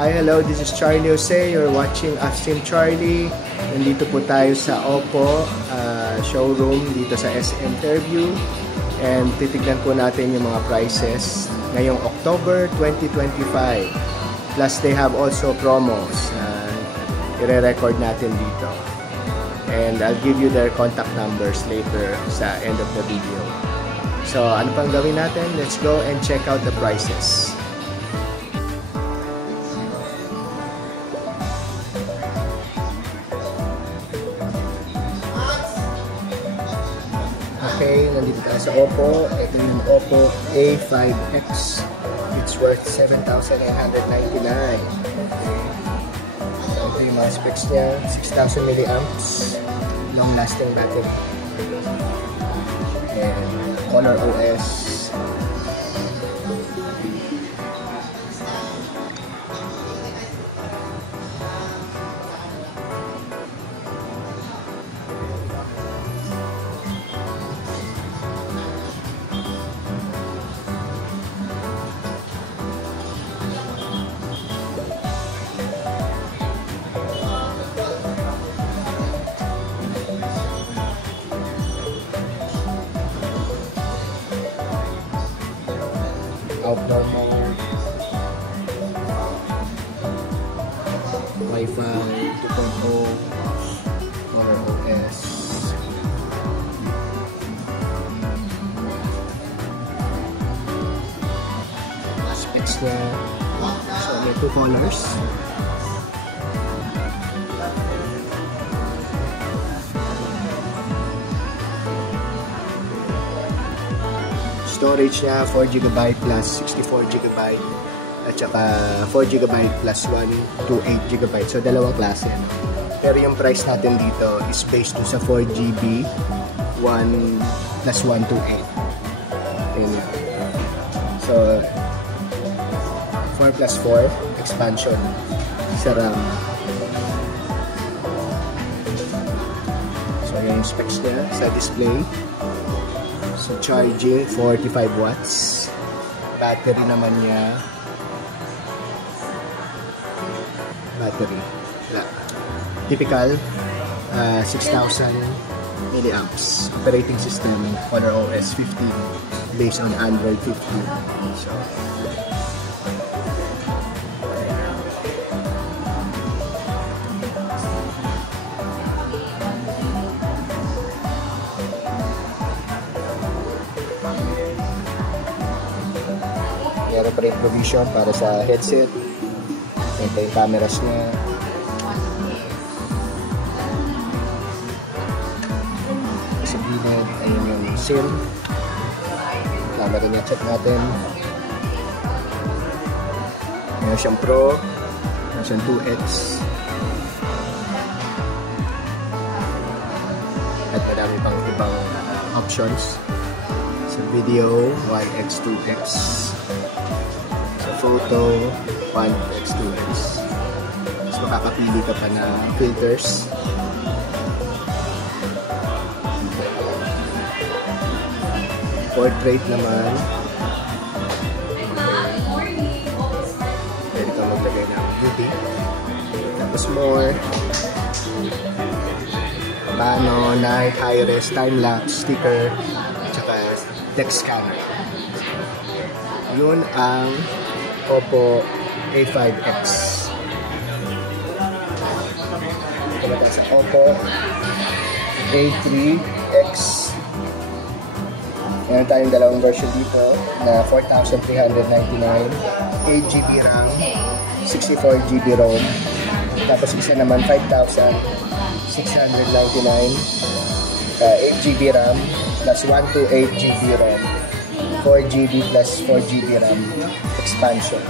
Hi, hello, this is Charlie Jose. You're watching Ask Team Charlie. Nandito po tayo sa Oppo showroom dito sa SM Fairview. And titignan po natin yung mga prices ngayong October 2025. Plus they have also promos. I-record natin dito. And I'll give you their contact numbers later sa end of the video. So, ano pang gawin natin? Let's go and check out the prices. Okay, nandito tayo sa Oppo. Ito yung Oppo A5X. It's worth 7,999. So, ito yung mga specs niya. 6,000 milliamps. Long-lasting battery. And Honor OS. Outdoor mode, Wi-Fi 2.0, Honor OS. Specs niya, so may 2 colors. Storage niya 4GB plus 64GB at saka 4GB plus 128GB. So dalawang klase. Pero yung price natin dito is based sa 4GB 1 plus 128. Ayan. So 4 plus 4 expansion sa RAM. So yung specs niya sa display. So, charging 45 watts. Battery naman niya. Typical 6,000 milliamps. Operating system Honor OS 15 based on Android 15. So, meron pa rin provision para sa headset. Ito yung cameras niya. Sa gilid, ayun yung SIM. Tama rin yung check natin. Meron siyang Pro. Meron siyang 2X. At madami pang ibang options. Sa video, 1X, 2X. Photo 1X, 2X. Mas makakapili ka pa na filters. Portrait naman. Pwede ka maglagay ng beauty. Tapos more. Paano, night, high-res, time-lapse, sticker, tsaka text scanner. Yun ang Oppo A5X. Ito sa Oppo A3X. Meron tayong dalawang version dito na 4,399, 8GB RAM, 64GB ROM. Tapos isa naman 5,699, 8GB RAM plus 128GB ROM. 4GB plus 4GB RAM expansion.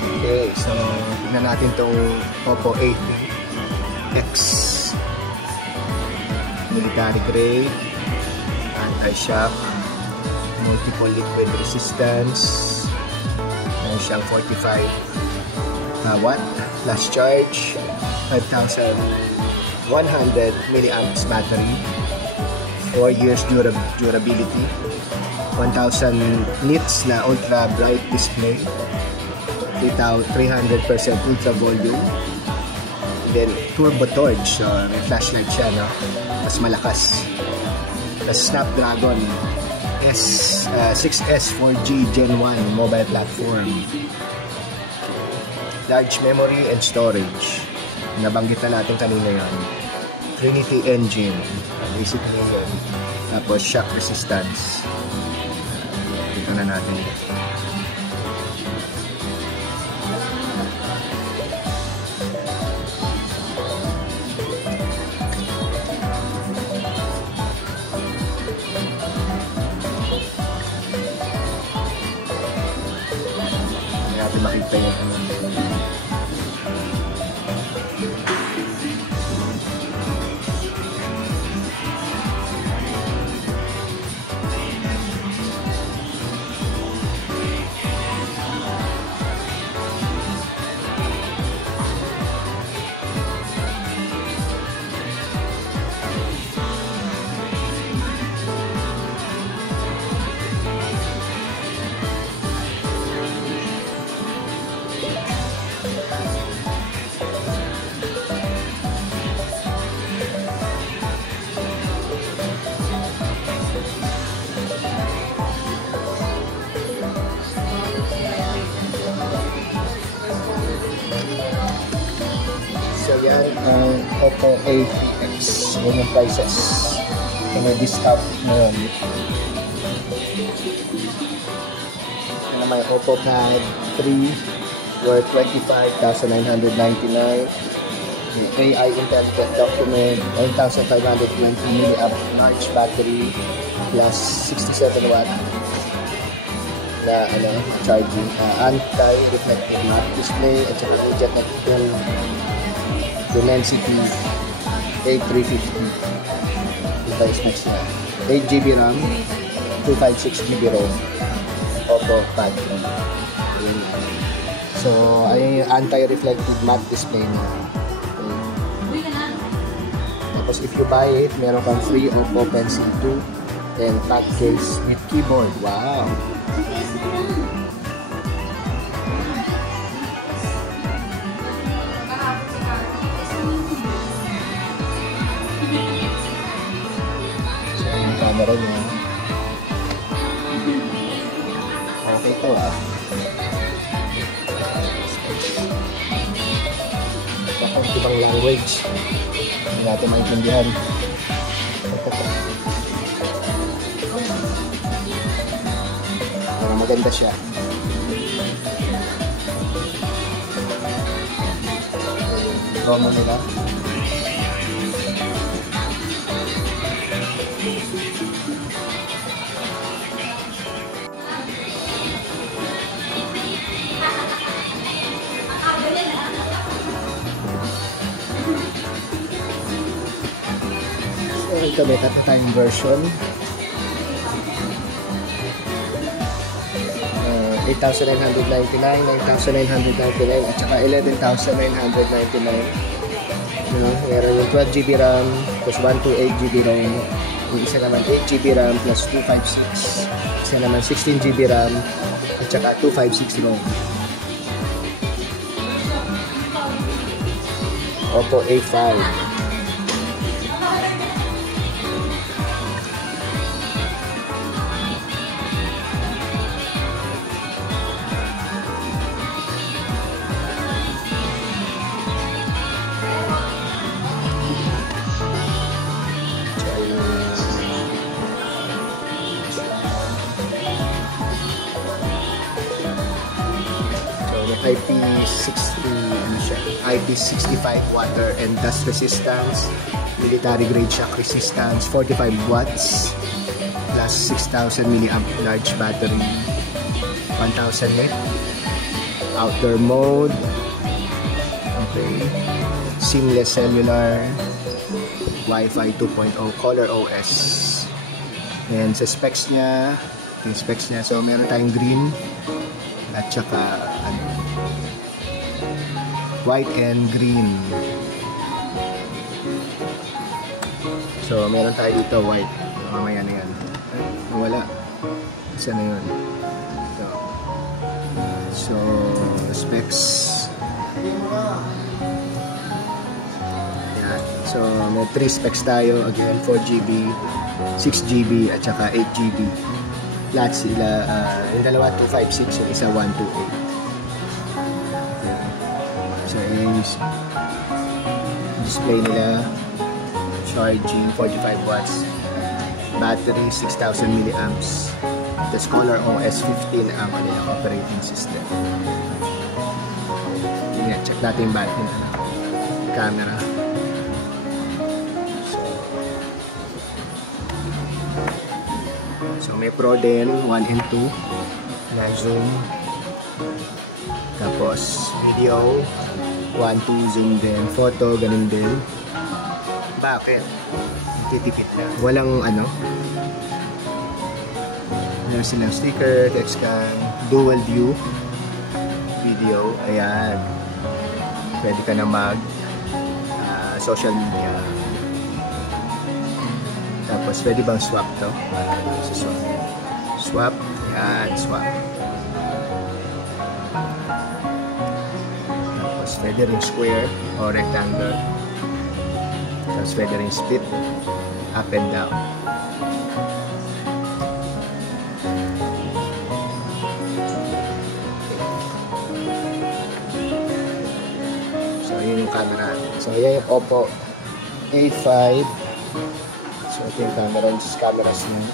Okay, so tignan natin itong Oppo A3X. Military grade, anti-shock, multiple liquid resistance. Meron siyang 45 watt plus charge, 5,100 milliamps battery, 4 years durability. 1,000 nits na ultra bright display. 300% ultra volume. And then turbo torch, so may flashlight siya, no? Mas malakas. Tapos Snapdragon 6S 4G Gen 1 mobile platform. Large memory and storage. Nabanggit na natin kanina yun. Trinity engine. Basically yun. Tapos shock resistance. Ito na natin. Natin makita yun. So yan ang Oppo A3X. Yan yung prices. Yung may discount ngayon. Yan may Oppo Pad 3 worth 25,999. AI Intelligent Document 9,520 mAh large battery plus 67 watt na charging, anti-reflective matte display at saka MediaTek Dimensity 8350. Ito yung specs niya. 8GB RAM, 256GB ROM, Oppo Pad 3. So, ayun yung anti-reflective matte display niya. Okay. Tapos if you buy it, meron kang free Oppo Pencil 2 and pad case with keyboard. Wow! So, yung camera niya. Okay to ah. Bakit ibang language? Hindi natin maintindihan. Pero maganda siya. Promo nila. So ito may tatlo tayong version. 8,999, 9,999 at saka 11,999. Meron yung 12GB RAM plus 128GB RAM. Yung isa naman 8GB RAM plus 256. Isa naman 16GB RAM at saka 256 ROM. Oppo A5. IP60 IP65 water and dust resistance, military grade shock resistance, 45 watts plus 6,000 mAh large battery, 1,000 nit, outdoor mode, okay, seamless cellular, Wi-Fi 2.0, color OS. And sa specs niya, yung specs niya, so meron tayong green at saka white and green. So meron tayo dito white. mamaya na yan. Wala. Isa na yun. So specs. Yan. So may 3 specs tayo. Again, 4GB, 6GB, at saka 8GB. Lahat sila, yung dalawa 256, yung isa 128. Yan. So yung display nila, charging 45 watts, battery 6,000 milliamps. Tapos Color OS 15 ang kanilang operating system. Yun nga, check natin yung battery na camera. So may Pro din, 1 and 2 na zoom. Tapos video, 1, 2 zoom din. Photo, ganun din. Bakit? Titipid lang. Walang ano. Meron silang sticker, text cam, dual view video. Ayan. Pwede ka na mag social media. Tapos pwede bang swap to? Swap. Ayan, swap. Tapos pwede rin square o rectangle. Tapos pwede rin split up and down. So yun yung camera. So yan yung Oppo A5. So ito yung camera. Yung cameras niya.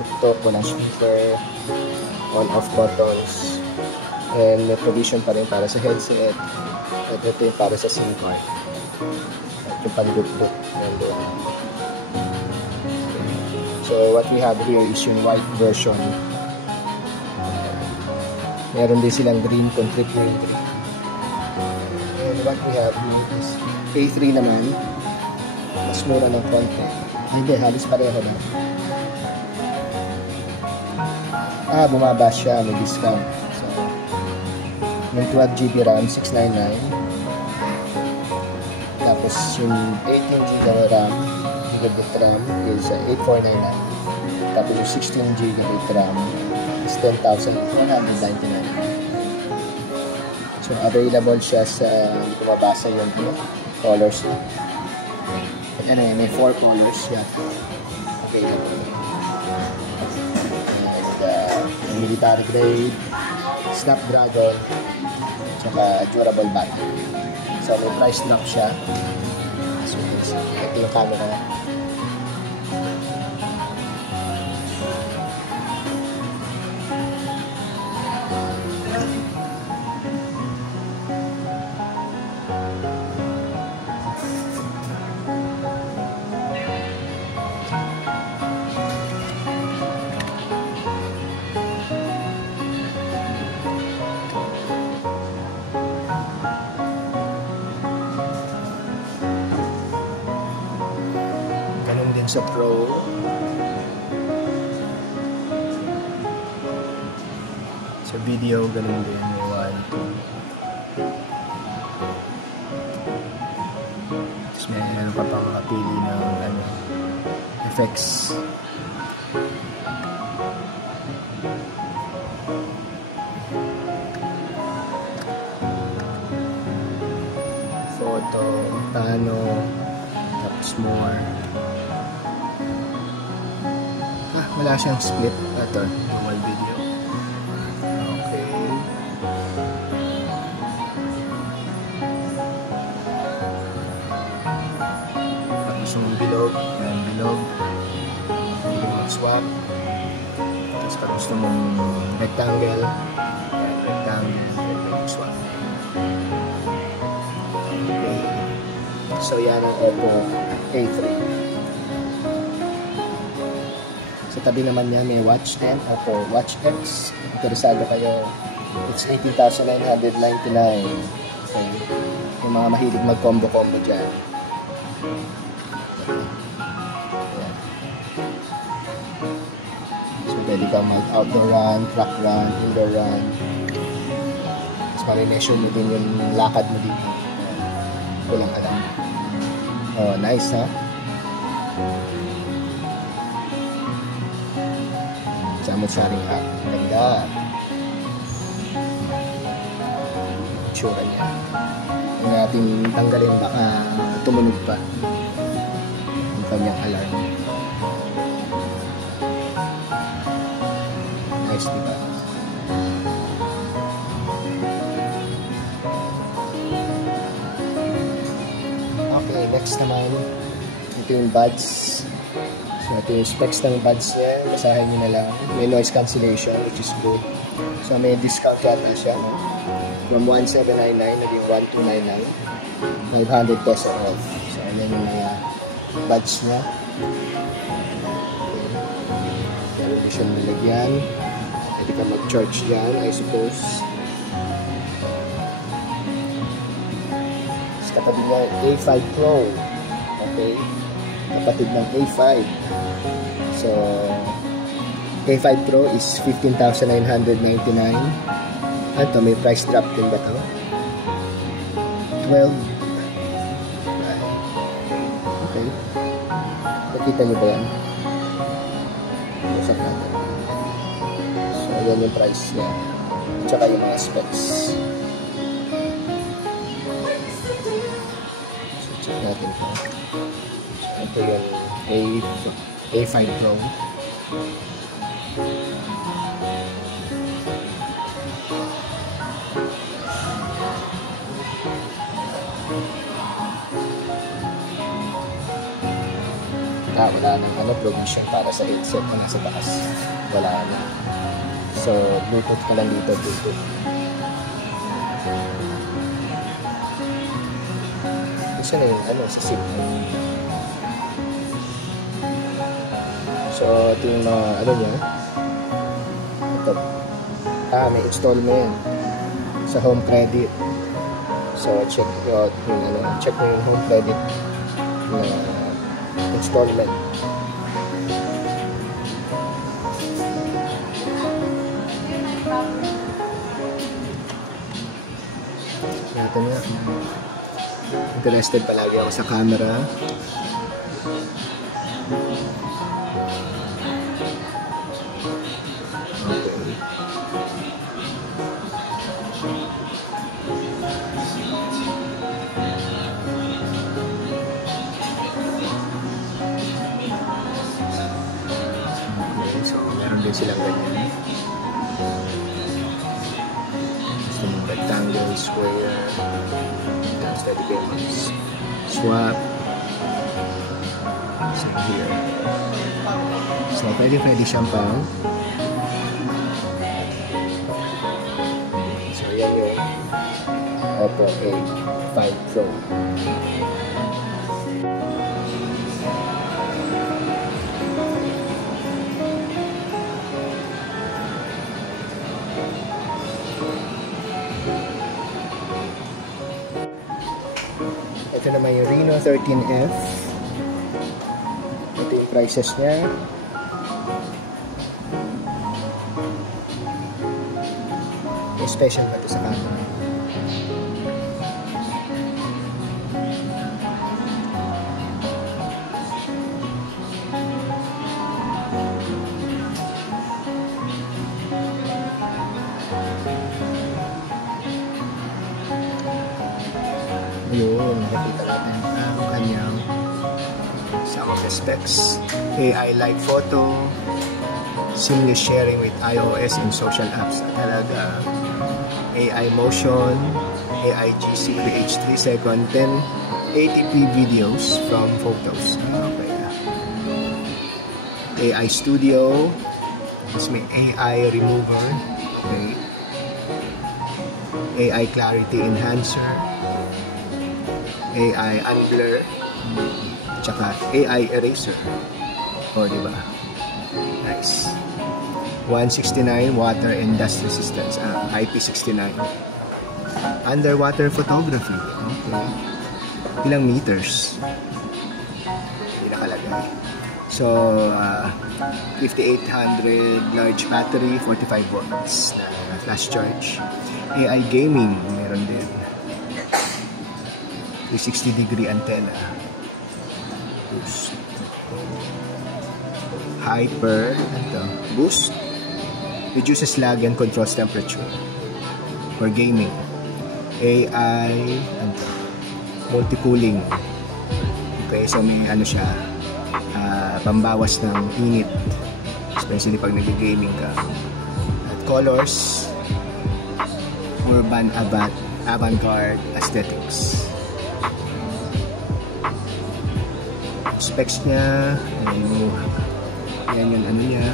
Tuktok, walang speaker, on-off buttons, and may provision pa rin para sa headset. At ito yung para sa SIM card. At yung pandukduk. So what we have here is yung white version. Meron din silang green kung 3.3. And what we have here is A3 naman. Mas mura ng konti. Hindi, halos pareho naman. Bumaba siya, may discount. So, yung 12GB RAM, 699. Tapos yung 18GB RAM, gigabit RAM is 8499. Tapos yung 16GB RAM is 10,499. So, available siya sa bumabasa yung colors. At ano, may 4 colors siya available. Military grade, Snapdragon, tsaka durable battery. So may price drop siya. So ito yung camera. Sa Pro. Sa video, ganun din. May 1, 2. Tapos meron pa pang kapili ng effects. Photo, pano, tapos more. Wala siyang split. Ito, normal video. Okay. Pag gusto mong bilog, yan bilog. Pwede mong swap. Tapos pag gusto mong rectangle, yan rectangle. Pwede mong swap. Okay. So yan ang Oppo A3. Sa tabi naman niya may Watch 10 Oppo Watch X. Interesado kayo, it's 18,999. Okay. Yung mga mahilig mag-combo-combo dyan. Ayan. So pwede ka mag-outdoor run, track run, indoor run. Tapos marinesyon mo din yung lakad mo dito. Walang alam. Oh, nice ha? Samot-saring hack. Ganda. Tsura niya. Huwag natin tanggalin, baka tumunog pa yung kanyang alarm. Nice, diba? Okay, next naman, ito yung buds. So, ito yung specs ng buds niya. Basahin nyo na lang. May noise cancellation, which is good. So, may discount yata siya, no? From 1,799, naging 1,299. 500 peso off. So, ayan yung mga buds niya. Meron ko siyang nilagyan. Pwede ka mag-charge dyan, I suppose. Sa katabi niya, A5 Pro. Okay? Kapatid ng A5. So, A5 Pro is 15,999. Ito, may price drop din ba ito? 12. Okay. Nakita niyo ba yan? Usap natin. So, yan yung price niya. Tsaka yung mga specs. So, check natin ito. So, ito yung A5 Pro. Wala nang provision para sa headset na nasa taas. Wala na. So, Bluetooth ka lang dito, Bluetooth. Isa na yung sa SIM. So, ito yung mga niya. Ito. May installment sa home credit. So, check mo yung home credit na installment. Ito na. Interested palagi ako sa camera. Okay. So, meron din silang ganyan. Some rectangle, square, steady payments, swap. So, here. So, pwede siyang pang. So, yan yung Oppo A5 Pro. Ito naman yung Reno 13F. Ito yung prices niya. May special ba ito sa camera? Yun, nakikita natin ang kanyang some of the specs. AI like photo, seamless sharing with iOS and social apps. Talaga, AI motion, AI GC H3 second 1080p videos from photos. Okay. AI studio, mas may AI remover, okay. AI clarity enhancer, AI unblur, tsaka AI eraser. O, diba? Nice. 169 water and dust resistance. IP69. Underwater photography. Okay. Ilang meters? Hindi nakalagay. So, 5800 large battery, 45 volts na flash charge. AI gaming, meron din. 360-degree antenna. Boost. Hyper, ito, boost, reduces lag and controls temperature. For gaming. AI, multi-cooling. Okay, so may ano siya, pambawas ng init, especially pag nag-gaming ka. At colors, urban avant-garde aesthetics. Specs niya, yan yung ano niya,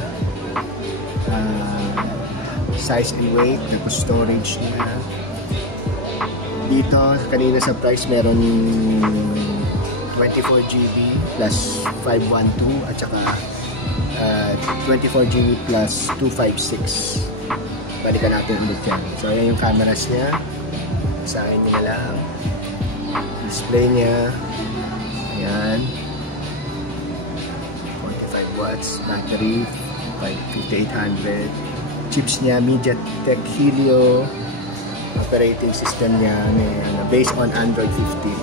size and weight, tapos storage niya. Dito, kanina sa price meron 24GB plus 512 at saka 24GB plus 256. Balikan natin ulit yan. So ayan yung cameras niya, isahin nyo na lang. Display niya, ayan, 45 watts, battery 5800. Chips niya, MediaTek Helio. Operating system niya based on Android 15.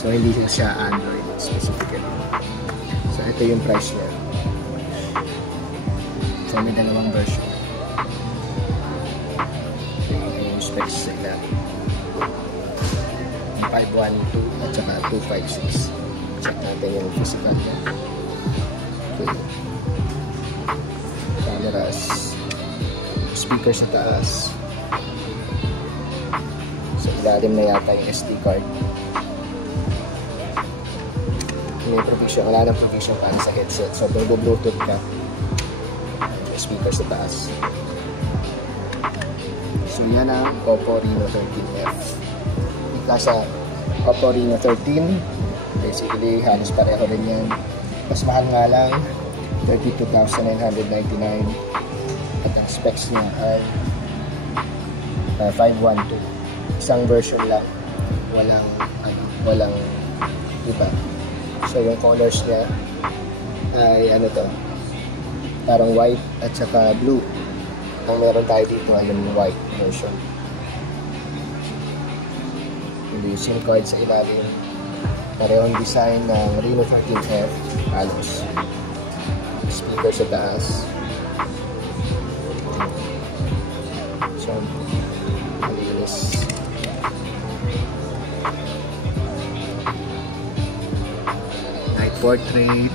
So hindi siya Android specifically. So ito yung price niya. So may dalawang version. Ito yung specs nila. 512 at saka 256. Check natin yung physical niya. Okay. Cameras. Speaker sa taas. So ilalim na yata yung SD card. May provision, wala nang provision para sa headset. So mag-bluetooth ka. May speaker sa taas. So yan ang Oppo Reno 13F. Nasa Oppo Reno 13, basically halos pareho rin yan. Mas mahal nga lang, 32,999. At ang specs niya ay 512. Isang version lang, walang iba. So yung colors niya ay ano to, parang white at saka blue. Ang meron tayo dito ay yung white version. Yung SIM card sa ilalim, parehong design ng Reno 13F halos. Speaker sa taas. So malinis. Portrait,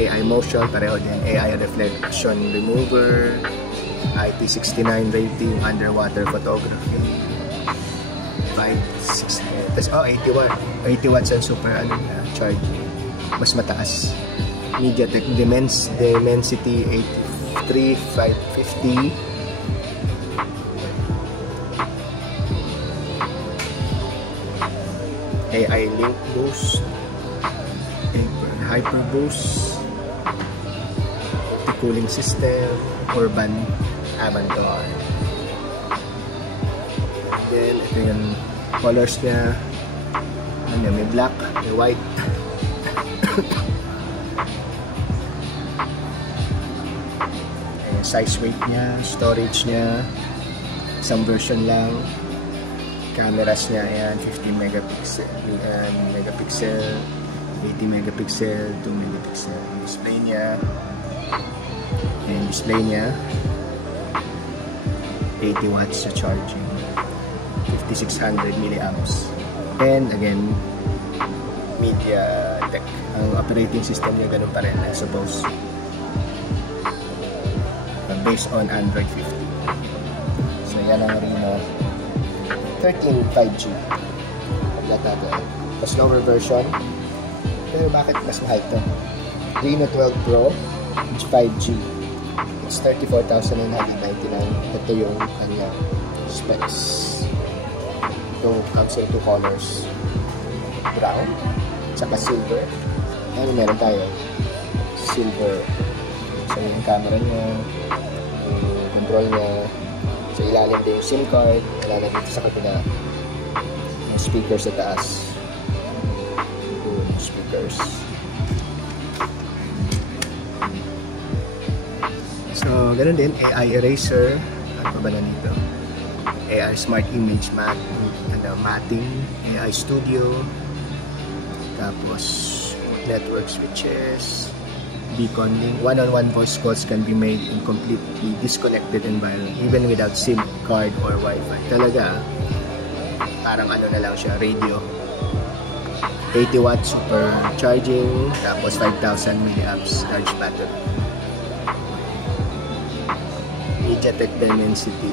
AI motion, pareho din, AI reflection remover, IP69 rating, underwater photography, 5, 6, tapos 80 watts ang super charge, mas mataas. MediaTek Dimensity 83550, AI Link Boost, Hyper Boost, cooling system, urban avant-garde. Then ito yung colors niya, may black, may white. Size, weight niya, storage niya, isang version lang. Cameras niya, ayan, 15 megapixel, 80 megapixel, 2 megapixel. Display niya, and display niya 80 watts sa charging, 5600 milliamps. And again, MediaTek. Ang operating system niya ganun pa rin, I suppose, based on Android 15. So yan ang Reno 13 5G. Mas lower version. Pero bakit mas mahal ito? Reno 12 Pro, it's 5G. It's 34,999. Ito yung kanyang specs. Ito comes in 2 colors. Brown, saka silver. Ano meron tayo? Silver. So yung camera niya, yung control niya. So ilalim din yung SIM card. Ilalim dito sa kabila. Yung speaker sa taas. Speakers. So, ganun din, AI eraser. Ano ba na nito? AI smart image matting, AI studio, tapos network switches, beacon link. One-on-one voice calls can be made in completely disconnected environment, even without SIM card or Wi-Fi. Talaga, parang ano na lang siya, radio. 80 watts super charging, tapos 5,000 milliamps large battery. MediaTek Dimensity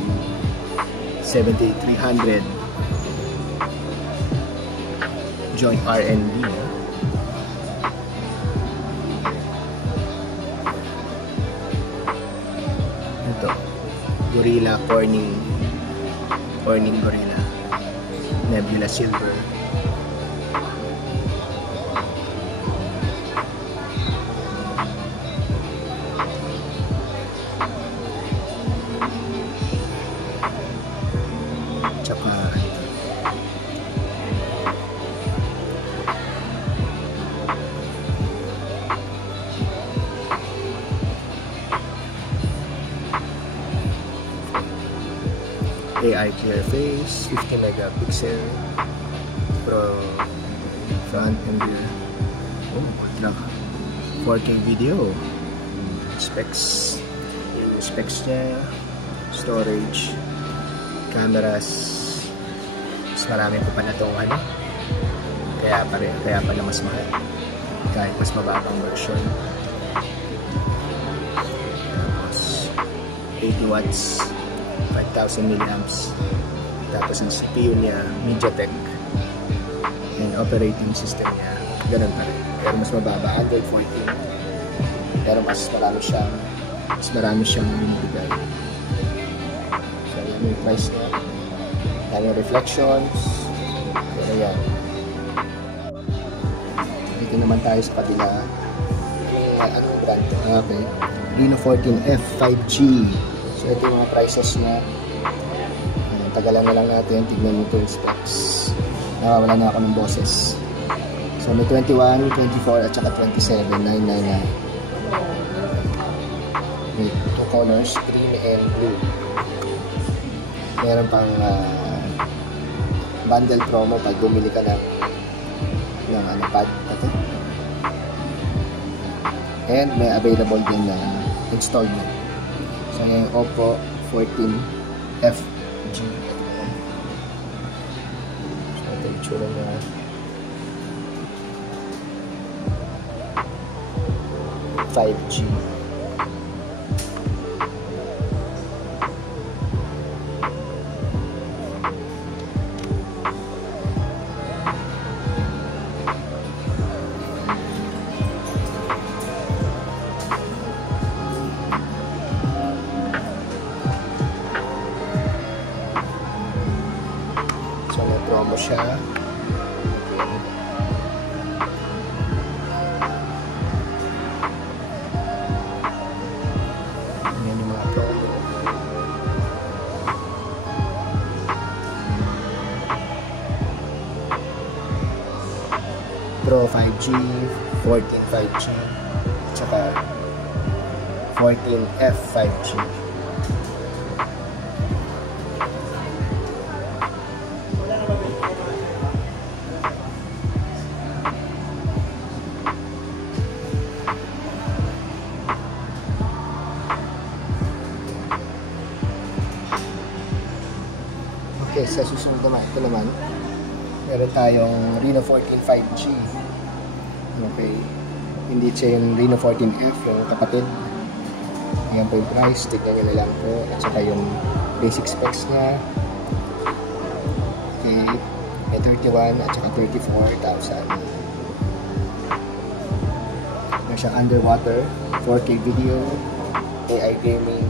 7300 joint R&D. Ito, Gorilla Corning Gorilla Nebula Silver. Tsaka AI clear face, 50 megapixel pro front and rear. Ultra 4K video. Specs niya, storage, cameras, mas marami po pa na itong ano, kaya pala mas mahal kahit mas mababang version. Tapos 80 watts, 5,000 milliamps. Tapos ang CPU niya, MediaTek, and operating system niya, ganun pa rin, pero mas mababa, Android 14, pero mas marami siyang bigay. So yan yung price niya, yan yung reflections, pero yan. Dito naman tayo sa kabila. Anong brand to? Okay, Reno 14F 5G. So ito yung mga prices niya. Tagalan na lang natin, tignan mo ito yung specs. Nawawala na ako ng boses. So may 21, 24 at saka 27, 999. May two colors, green and blue. Meron pang bundle promo pag bumili ka ng pad ito. And may available din na installment. So yung Oppo 14F G. So ito yung tsura niya. $5G. So may promo siya. Pro 5G, 14 5G, tsaka 14F 5G. Okay, sa susunod naman, ito naman, meron tayong Reno 14 5G. Okay, hindi siya yung Reno 14F, yung kapatid. Ayan po yung price, tignan nyo na lang po. At saka yung basic specs niya. Okay, may 31 at saka 34,000. Meron siyang underwater, 4K video, AI gaming,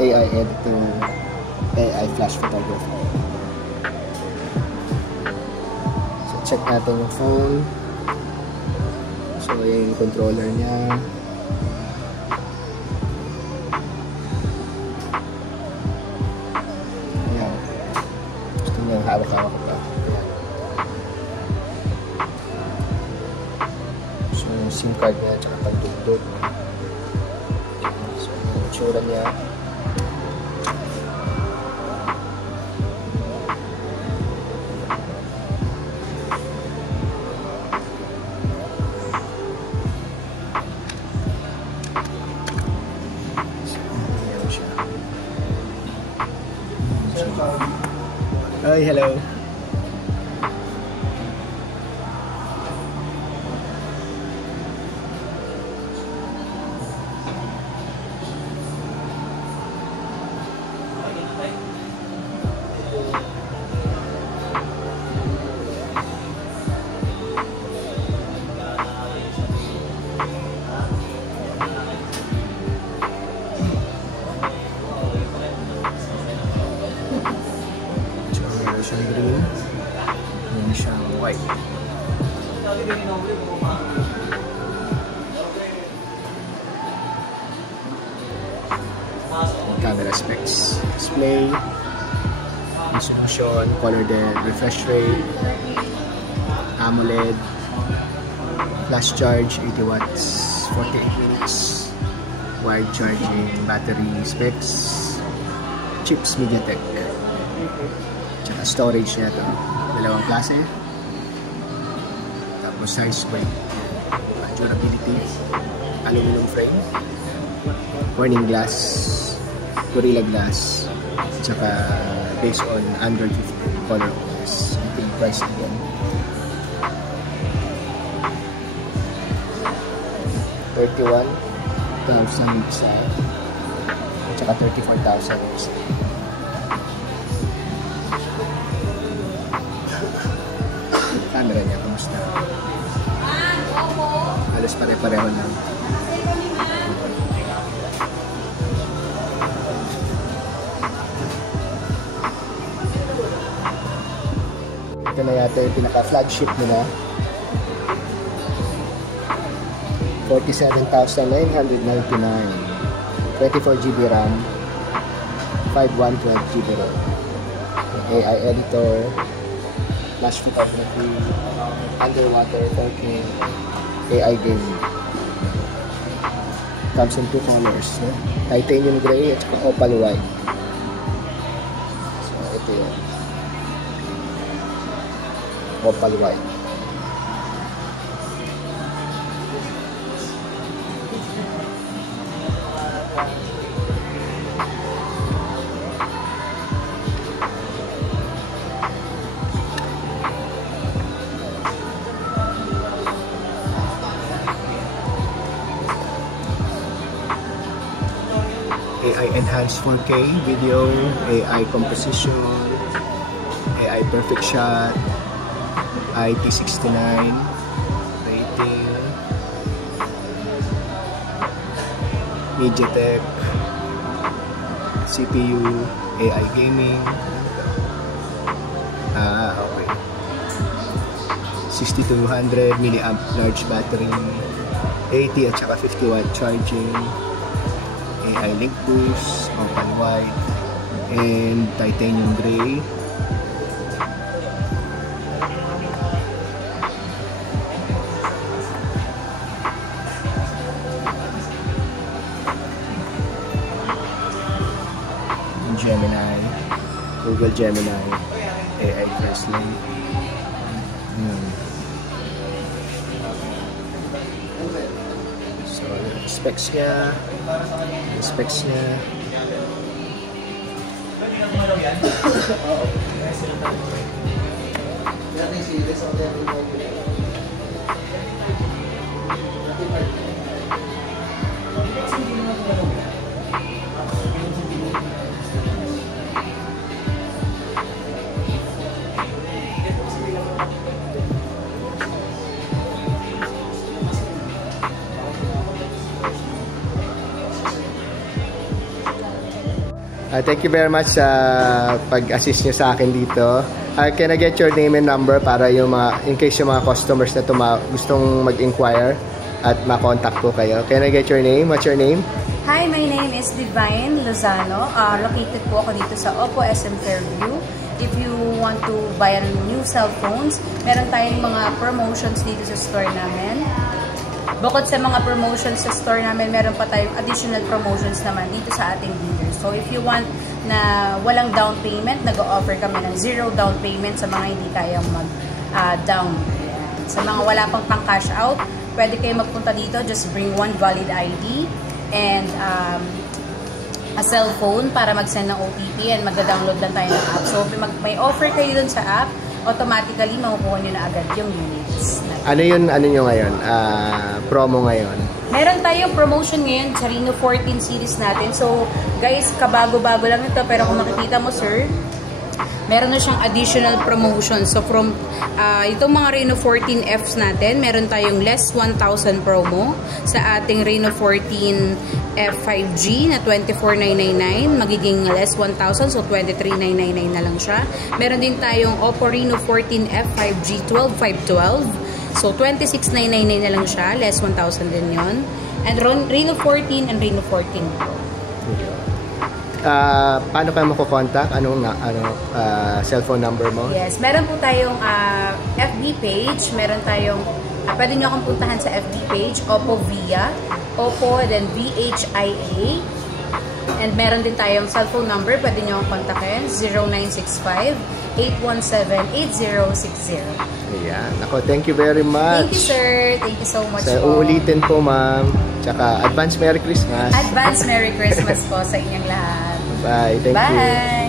AI editor, AI flash photography. So check natin yung phone. So yung controller niya. Ayan. Gusto niya hawak-hawak pa. Ayan. So yung SIM card niya at saka pagdugdog. So yung itsura niya. Hi, hello. Siyang green, yun siyang white. Camera specs, display, resolution, color depth, refresh rate, AMOLED, flash charge 80 watts, 48 minutes, wide charging, battery specs, chips MediaTek. Tsaka storage niya ito, dalawang klase. Tapos size weight, durability, aluminum frame, warning glass, Gorilla Glass, tsaka based on Android 15 color OS. Ito yung price nito. $31,000 isa, at tsaka $34,000 isa. Camera niya, kumusta? Halos pare-pareho lang. Ito na yata yung pinaka-flagship nila. 47,999. 24GB RAM, 512GB RAM. AI editor, flash photography, underwater 4K, AI gaming. Comes in two colors, titanium gray at opal white. So ito yun, opal white. AI enhanced 4K video, AI composition, AI perfect shot, IP69 rating, MediaTek, CPU, AI gaming. Okay. 6200 milliamp large battery, 80 at saka 50 watt charging. AI link boost, opal white, and titanium gray. Gemini, Google Gemini, AI first link. So, specs niya. Thank you very much sa pag-assist nyo sa akin dito. Can I get your name and number para yung mga, in case yung mga customers na gustong mag-inquire at ma-contact po kayo. Can I get your name? What's your name? Hi, my name is Divine Lozano. Located po ako dito sa Oppo SM Fairview. If you want to buy new cell phones, meron tayong mga promotions dito sa store namin. Bukod sa mga promotions sa store namin, meron pa tayong additional promotions naman dito sa ating dealers. So if you want na walang down payment, nag-o-offer kami ng 0 down payment sa mga hindi kayang mag-down. Sa mga wala pang pang-cash out, pwede kayo magpunta dito. Just bring one valid ID and a cellphone para mag-send ng OTP and magda-download lang tayo ng app. So, may offer kayo dun sa app, automatically makukuha nyo na agad yung units. Ano nyo ngayon? Promo ngayon? Meron tayong promotion ngayon sa Reno 14 series natin. So, guys, kabago-bago lang ito. Pero kung makikita mo, sir, meron na siyang additional promotion. So, from itong mga Reno 14Fs natin, meron tayong less 1,000 promo sa ating Reno 14 F5G na 24,999. Magiging less 1,000. So, 23,999 na lang siya. Meron din tayong Oppo Reno 14 F5G 12,512. So, 26,999 na lang siya. Less 1,000 din yon. And Reno 14 and Reno 14 Pro. Paano kayo makukontak? Anong cellphone number mo? Yes, meron po tayong FB page. Meron tayong, pwede nyo akong puntahan sa FB page, Oppo Via. Oppo, then VHIA. And meron din tayong cellphone number. Pwede nyo akong kontakin. 0965-817-8060. Ayan. Ako, thank you very much. Thank you, sir. Thank you so much So, po. uulitin po, ma'am. Tsaka, advance Merry Christmas. Advance Merry Christmas po sa inyong lahat. Bye. Thank you. Bye!